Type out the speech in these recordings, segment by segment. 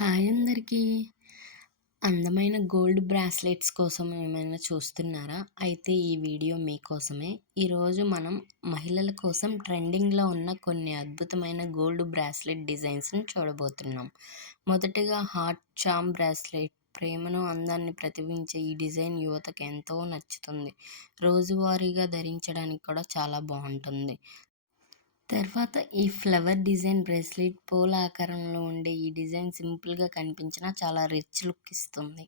Hi అందరికీ. అందమైన gold bracelets కోసం ఏమైనా చూస్తున్నారా? అయితే ఈ వీడియో మీకోసమే. ఈరోజు మనం మహిళల కోసం ట్రెండింగ్‌లో ఉన్న కొన్ని అద్భుతమైన గోల్డ్ బ్రాస్లెట్ డిజైన్స్‌ని చూడబోతున్నాం. మొదటగా హార్ట్ చార్మ్ బ్రాస్లెట్. ప్రేమను, అందాన్ని ప్రతిబింబించే ఈ డిజైన్ యువతకు ఎంతో నచ్చుతుంది. రోజువారీగా ధరించడానికి కూడా చాలా బావుంటుంది. తర్వాత ఈ ఫ్లవర్ డిజైన్ బ్రేస్లెట్ పూల ఆకారంలో ఉండే ఈ డిజైన్ సింపుల్‌గా కనిపించినా చాలా రిచ్ లుక్ ఇస్తుంది.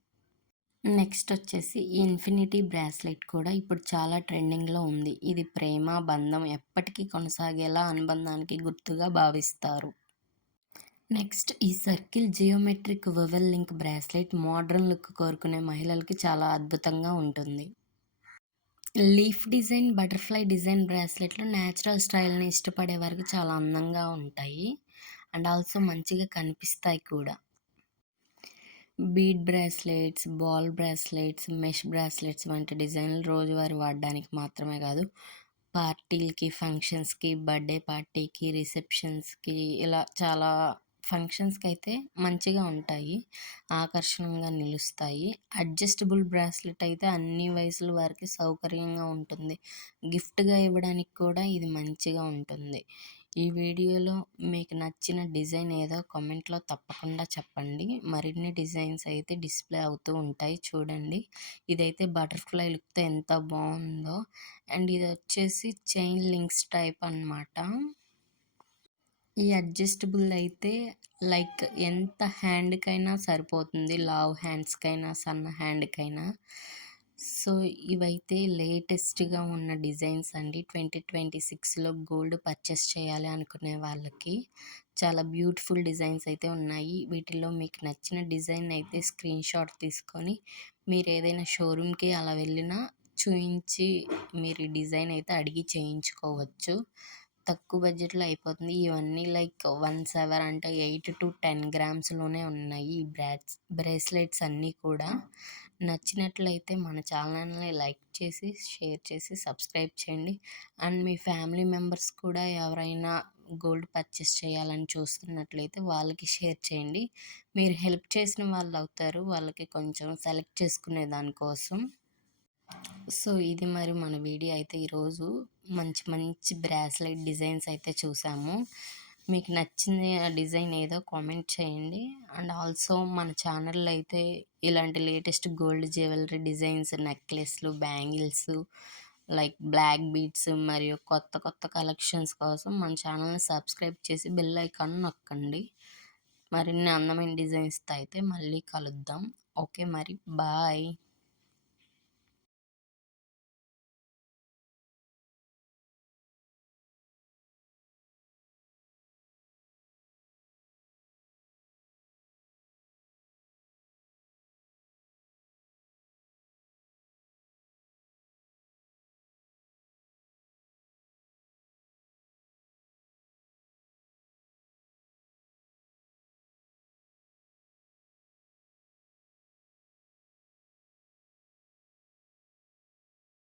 నెక్స్ట్ వచ్చేసి ఈ ఇన్ఫినిటీ బ్రాస్లెట్ కూడా ఇప్పుడు చాలా ట్రెండింగ్‌లో ఉంది. ఇది ప్రేమ, బంధం ఎప్పటికీ కొనసాగేలా అనుబంధానికి గుర్తుగా భావిస్తారు. నెక్స్ట్ ఈ సర్కిల్ జియోమెట్రిక్ వవెల్ లింక్ బ్రాస్లెట్ మోడ్రన్ లుక్ కోరుకునే మహిళలకి చాలా అద్భుతంగా ఉంటుంది. లీఫ్ డిజైన్, బటర్‌ఫ్లై డిజైన్ బ్రాస్లెట్‌లు నేచురల్ స్టైల్‌ని ఇష్టపడే వారికి చాలా అందంగా ఉంటాయి. అండ్ ఆల్సో మంచిగా కనిపిస్తాయి కూడా. Bead bracelets, ball bracelets, mesh bracelets వంటి డిజైన్‌లు రోజువారీ వాడడానికి మాత్రమే కాదు, పార్టీలకి, ఫంక్షన్స్‌కి, బర్త్‌డే పార్టీకి, రిసెప్షన్స్‌కి ఇలా చాలా ఫంక్షన్స్‌కైతే మంచిగా ఉంటాయి. ఆకర్షణంగా నిలుస్తాయి. అడ్జస్టబుల్ బ్రాస్లెట్ అయితే అన్ని వయసుల వారికి సౌకర్యంగా ఉంటుంది. గిఫ్ట్‌గా ఇవ్వడానికి కూడా ఇది మంచిగా ఉంటుంది. ఈ వీడియోలో మీకు నచ్చిన డిజైన్ ఏదో కామెంట్‌లో తప్పకుండా చెప్పండి. మరిన్ని డిజైన్స్ అయితే డిస్‌ప్లే అవుతూ ఉంటాయి చూడండి. ఇదైతే బటర్‌ఫ్లై లుక్‌తో ఎంత బావుందో. అండ్ ఇదొచ్చేసి చైన్ లింక్స్ టైప్ అనమాట. ఈ అడ్జస్టబుల్ అయితే లైక్ ఎంత హ్యాండ్‌కైనా సరిపోతుంది. లావు హ్యాండ్స్‌కైనా, సన్న హ్యాండ్‌కైనా. సో, ఇవైతే లేటెస్ట్‌గా ఉన్న డిజైన్స్ అండి. 2026లో గోల్డ్ పర్చేస్ చేయాలి అనుకునే వాళ్ళకి చాలా బ్యూటిఫుల్ డిజైన్స్ అయితే ఉన్నాయి. వీటిలో మీకు నచ్చిన డిజైన్ అయితే స్క్రీన్‌షాట్ తీసుకొని మీరేదైనా షోరూమ్‌కి అలా వెళ్ళినా చూయించి మీరు ఈ డిజైన్ అయితే అడిగి చేయించుకోవచ్చు. తక్కువ బడ్జెట్‌లో అయిపోతుంది. ఇవన్నీ లైక్ 1 సెవర్ అంటే 8-10 గ్రామ్స్‌లోనే ఉన్నాయి. ఈ బ్రేస్లెట్స్ అన్నీ కూడా. నచ్చినట్లయితే మన ఛానల్‌ని లైక్ చేసి, షేర్ చేసి, సబ్స్క్రైబ్ చేయండి. అండ్ మీ ఫ్యామిలీ మెంబర్స్ కూడా ఎవరైనా గోల్డ్ పర్చేస్ చేయాలని చూస్తున్నట్లయితే వాళ్ళకి షేర్ చేయండి. మీరు హెల్ప్ చేసిన వాళ్ళవుతారు. వాళ్ళకి కొంచెం సెలెక్ట్ చేసుకునే దానికోసం. సో, ఇది మరి మన వీడియో అయితే ఈరోజు మంచి మంచి బ్రాస్లెట్ డిజైన్స్ అయితే చూసాము. మీకు నచ్చిన డిజైన్ ఏదో కామెంట్ చేయండి. అండ్ ఆల్సో మన ఛానల్‌లో అయితే ఇలాంటి లేటెస్ట్ గోల్డ్ జ్యువెలరీ డిజైన్స్, నెక్లెస్‌లు, బ్యాంగిల్స్ లైక్ బ్లాక్ బీడ్స్ మరియు కొత్త కొత్త కలెక్షన్స్ కోసం మన ఛానల్‌ని సబ్స్క్రైబ్ చేసి బెల్ ఐకాన్ నొక్కండి. మరిన్ని అందమైన డిజైన్స్‌తో అయితే మళ్ళీ కలుద్దాం. ఓకే మరి బాయ్.